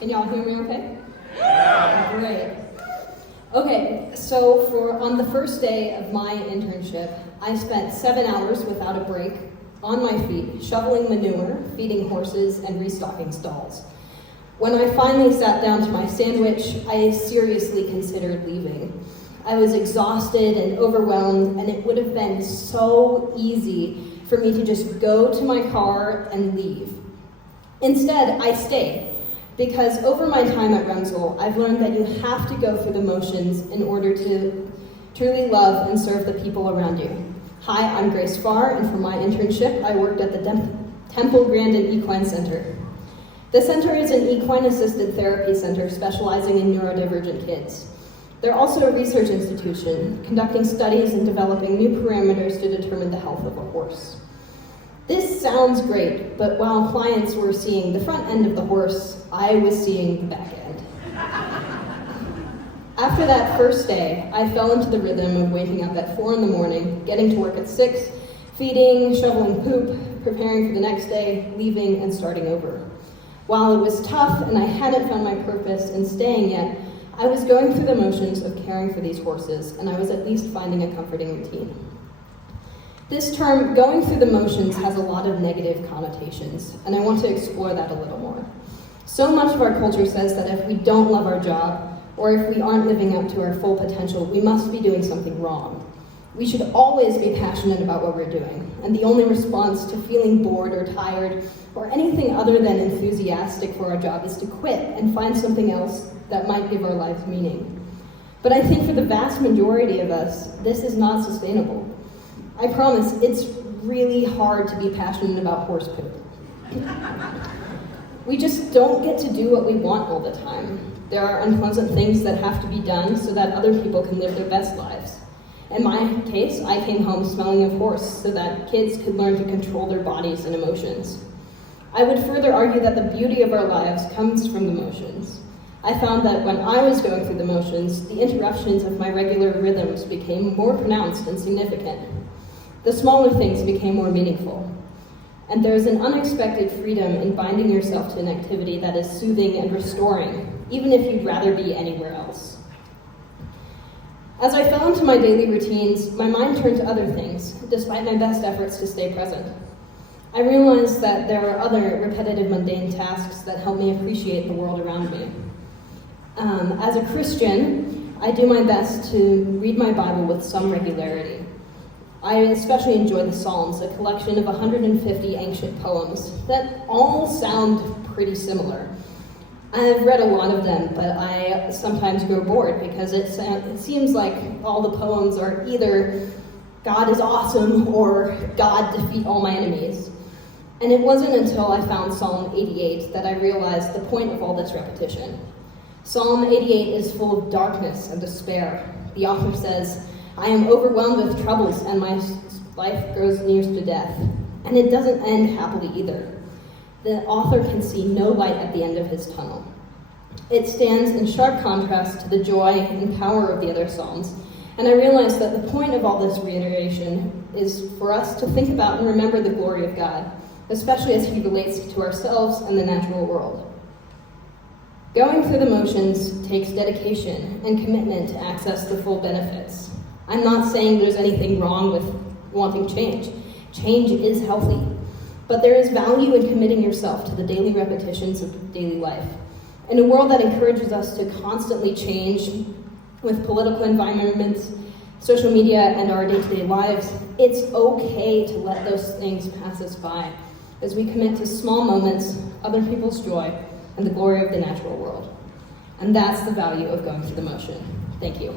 Can y'all hear me okay? Yeah. Great. Okay, so on the first day of my internship, I spent 7 hours without a break on my feet, shoveling manure, feeding horses, and restocking stalls. When I finally sat down to my sandwich, I seriously considered leaving. I was exhausted and overwhelmed, and it would have been so easy for me to just go to my car and leave. Instead, I stayed, because over my time at RMSEL, I've learned that you have to go through the motions in order to truly love and serve the people around you. Hi, I'm Grace Farr, and for my internship, I worked at the Temple Grandin Equine Center. The center is an equine-assisted therapy center specializing in neurodivergent kids. They're also a research institution, conducting studies and developing new parameters to determine the health of a horse. This sounds great, but while clients were seeing the front end of the horse, I was seeing the back end. After that first day, I fell into the rhythm of waking up at 4 in the morning, getting to work at 6, feeding, shoveling poop, preparing for the next day, leaving, and starting over. While it was tough and I hadn't found my purpose in staying yet, I was going through the motions of caring for these horses, and I was at least finding a comforting routine. This term, going through the motions, has a lot of negative connotations, and I want to explore that a little more. So much of our culture says that if we don't love our job, or if we aren't living up to our full potential, we must be doing something wrong. We should always be passionate about what we're doing, and the only response to feeling bored or tired or anything other than enthusiastic for our job is to quit and find something else that might give our lives meaning. But I think for the vast majority of us, this is not sustainable. I promise, it's really hard to be passionate about horse poop. We just don't get to do what we want all the time. There are unpleasant things that have to be done so that other people can live their best lives. In my case, I came home smelling of horse so that kids could learn to control their bodies and emotions. I would further argue that the beauty of our lives comes from the motions. I found that when I was going through the motions, the interruptions of my regular rhythms became more pronounced and significant. The smaller things became more meaningful. And there's an unexpected freedom in binding yourself to an activity that is soothing and restoring, even if you'd rather be anywhere else. As I fell into my daily routines, my mind turned to other things, despite my best efforts to stay present. I realized that there are other repetitive, mundane tasks that help me appreciate the world around me. As a Christian, I do my best to read my Bible with some regularity. I especially enjoy the Psalms, a collection of 150 ancient poems that all sound pretty similar. I've read a lot of them, but I sometimes grow bored because it seems like all the poems are either God is awesome or God defeat all my enemies. And it wasn't until I found Psalm 88 that I realized the point of all this repetition. Psalm 88 is full of darkness and despair. The author says, I am overwhelmed with troubles and my life grows near to death. And it doesn't end happily either. The author can see no light at the end of his tunnel. It stands in sharp contrast to the joy and power of the other Psalms. And I realized that the point of all this reiteration is for us to think about and remember the glory of God, especially as he relates to ourselves and the natural world. Going through the motions takes dedication and commitment to access the full benefits. I'm not saying there's anything wrong with wanting change. Change is healthy. But there is value in committing yourself to the daily repetitions of daily life. In a world that encourages us to constantly change with political environments, social media, and our day-to-day lives, it's okay to let those things pass us by as we commit to small moments, other people's joy, and the glory of the natural world. And that's the value of going through the motion. Thank you.